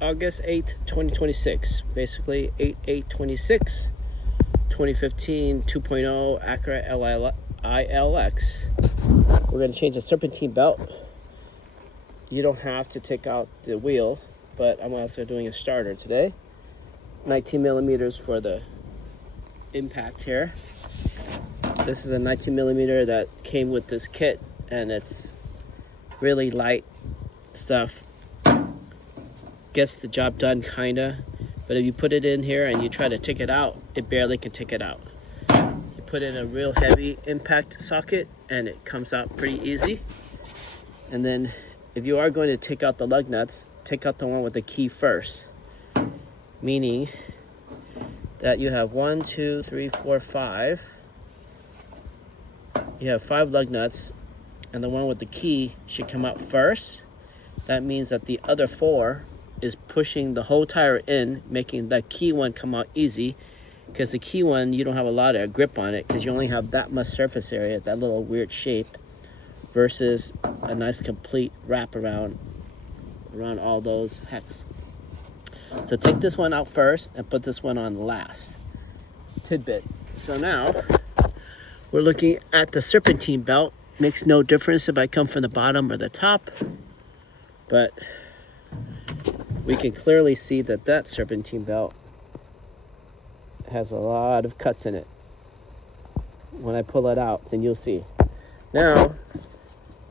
August 8th, 2026. Basically 8/8/26, 2015 2.0 Acura ILX. We're going to change the serpentine belt. You don't have to take out the wheel, but I'm also doing a starter today. 19 millimeters for the impact here. This is a 19 millimeter that came with this kit, and it's really light stuff. Gets the job done, kinda. But if you put it in here and you try to take it out, it barely can take it out. You put in a real heavy impact socket and it comes out pretty easy. And then if you are going to take out the lug nuts, take out the one with the key first. Meaning that you have 1, 2, 3, 4, 5. You have 5 lug nuts, and the one with the key should come out first. That means that the other 4 is pushing the whole tire in, making that key one come out easy, because the key one, you don't have a lot of grip on it because you only have that much surface area, that little weird shape, versus a nice complete wrap around all those hex. So take this one out first and put this one on last. Tidbit. So now we're looking at the serpentine belt. Makes no difference if I come from the bottom or the top, but we can clearly see that that serpentine belt has a lot of cuts in it. When I pull it out, then you'll see. Now,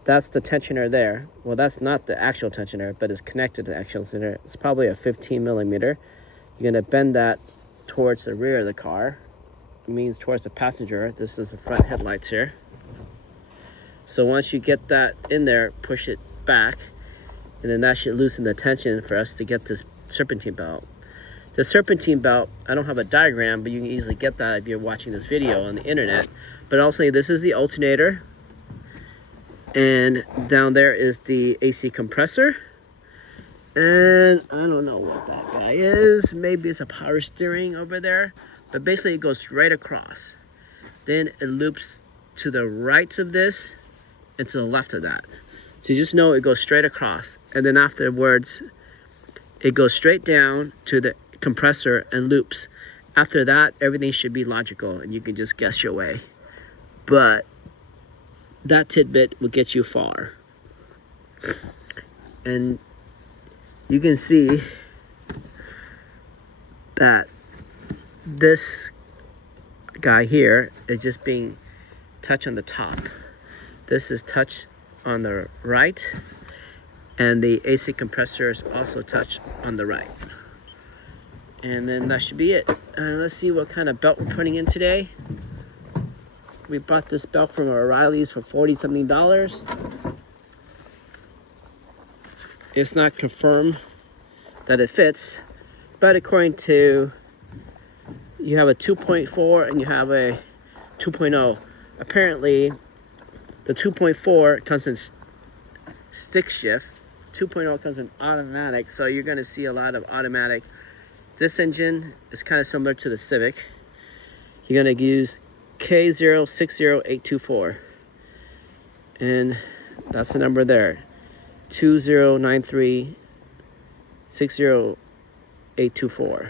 that's the tensioner there. Well, that's not the actual tensioner, but it's connected to the actual tensioner. It's probably a 15 millimeter. You're gonna bend that towards the rear of the car. It means towards the passenger. This is the front headlights here. So once you get that in there, push it back, and then that should loosen the tension for us to get this serpentine belt. The serpentine belt, I don't have a diagram, but you can easily get that if you're watching this video on the internet. But also, this is the alternator, and down there is the AC compressor. And I don't know what that guy is. Maybe it's a power steering over there. But basically it goes straight across. Then it loops to the right of this and to the left of that. So you just know it goes straight across. And then afterwards, it goes straight down to the compressor and loops. After that, everything should be logical and you can just guess your way. But that tidbit will get you far. And you can see that this guy here is just being touched on the top. This is touched on the right, and the AC compressor is also touched on the right. And then that should be it. Let's see what kind of belt we're putting in today. We bought this belt from O'Reilly's for $40-something. It's not confirmed that it fits, but according to, you have a 2.4 and you have a 2.0. Apparently, the 2.4 comes in stick shift. 2.0 comes in automatic, so you're going to see a lot of automatic. This engine is kind of similar to the Civic. You're going to use K060824, and that's the number there, 2093-60824.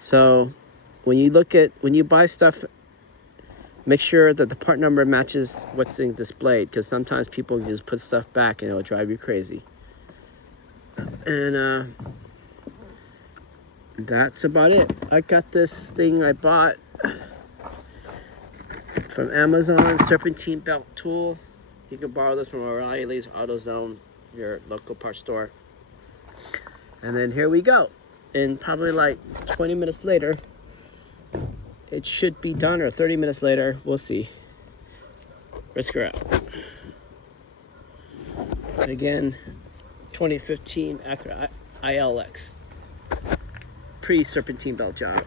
So when you buy stuff, make sure that the part number matches what's being displayed, because sometimes people just put stuff back and it'll drive you crazy. And that's about it. I got this thing I bought from Amazon, serpentine belt tool. You can borrow this from O'Reilly's, AutoZone, your local parts store. And then here we go. And probably like 20 minutes later, it should be done, or 30 minutes later, we'll see. Risk her out. Again, 2015 Acura ILX. Pre-serpentine belt job.